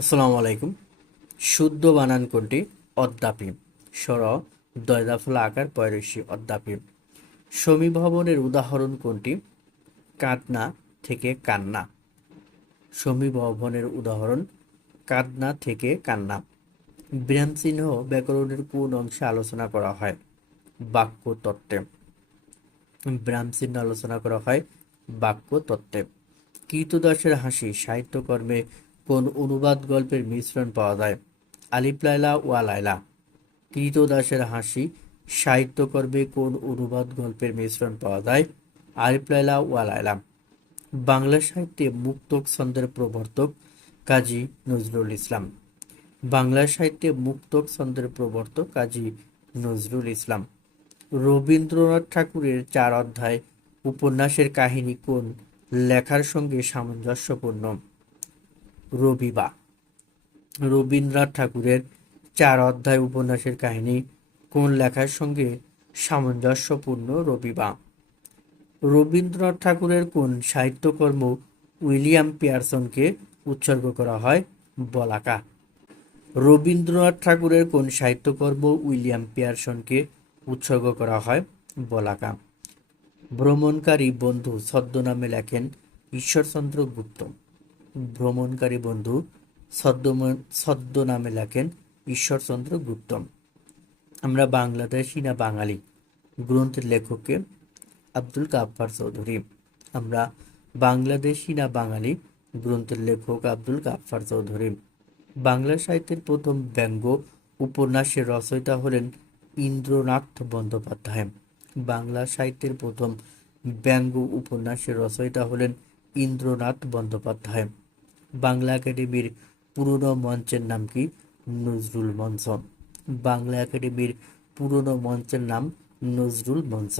আসসালামু আলাইকুম। শুদ্ধ বানান কোনটি? অদ্যাপি। স্বর দয়দাফলা আকার পয়রসী অদ্যাপি। সমীভবনের উদাহরণ কোনটি? কাঁদনা থেকে কান্না। সমীভবনের উদাহরণ কাঁদনা থেকে কান্না। বিরামচিহ্ন ব্যাকরণের কোন অংশে আলোচনা করা হয়? বাক্য তত্ত্বে। বিরামচিহ্ন আলোচনা করা হয় বাক্য তত্ত্বে। কৃতদাসের হাসি সাহিত্যকর্মে কোন অনুবাদ গল্পের মিশ্রণ পাওয়া যায়? আলিফ লায়লা ওয়া লায়লা। কৃতদাসের হাসি সাহিত্যকর্মে কোন অনুবাদ গল্পের মিশ্রণ পাওয়া যায়? আলিফ লায়লা ওয়া লায়লা। বাংলা সাহিত্যে মুক্তক ছন্দের প্রবর্তক কাজী নজরুল ইসলাম। বাংলা সাহিত্যে মুক্তক ছন্দের প্রবর্তক কাজী নজরুল ইসলাম। রবীন্দ্রনাথ ঠাকুরের ৪ অধ্যায় উপন্যাসের কাহিনী কোন লেখার সঙ্গে সামঞ্জস্যপূর্ণ? রবিবা। রবীন্দ্রনাথ ঠাকুরের ৪ অধ্যায় উপন্যাসের কাহিনী কোন লেখার সঙ্গে সামঞ্জস্যপূর্ণ? রবিবা। রবীন্দ্রনাথ ঠাকুরের কোন সাহিত্যকর্ম উইলিয়াম পিয়ারসনকে উৎসর্গ করা হয়? বলাকা। রবীন্দ্রনাথ ঠাকুরের কোন সাহিত্যকর্ম উইলিয়াম পিয়ারসনকে উৎসর্গ করা হয়? বলাকা। ভ্রমণকারী বন্ধু ছদ্মনামে লেখেন ঈশ্বরচন্দ্র গুপ্ত। ভ্রমণকারী বন্ধু ছদ্মনামে লেখেন ঈশ্বরচন্দ্র গুপ্ত। আমরা বাংলাদেশি না বাঙালি গ্রন্থের লেখককে আব্দুল গাফফার চৌধুরী। আমরা বাংলাদেশি না বাঙালি গ্রন্থের লেখক আব্দুল গাফফার চৌধুরী। বাংলা সাহিত্যের প্রথম ব্যঙ্গ উপন্যাসের রচয়িতা হলেন ইন্দ্রনাথ বন্দ্যোপাধ্যায়। বাংলা সাহিত্যের প্রথম ব্যঙ্গ উপন্যাসের রচয়িতা হলেন ইন্দ্রনাথ বন্দ্যোপাধ্যায়। বাংলা একাডেমির পুরনো মঞ্চের নাম কি? নজরুল মঞ্চ। বাংলা একাডেমির পুরনো মঞ্চের নাম নজরুল মঞ্চ।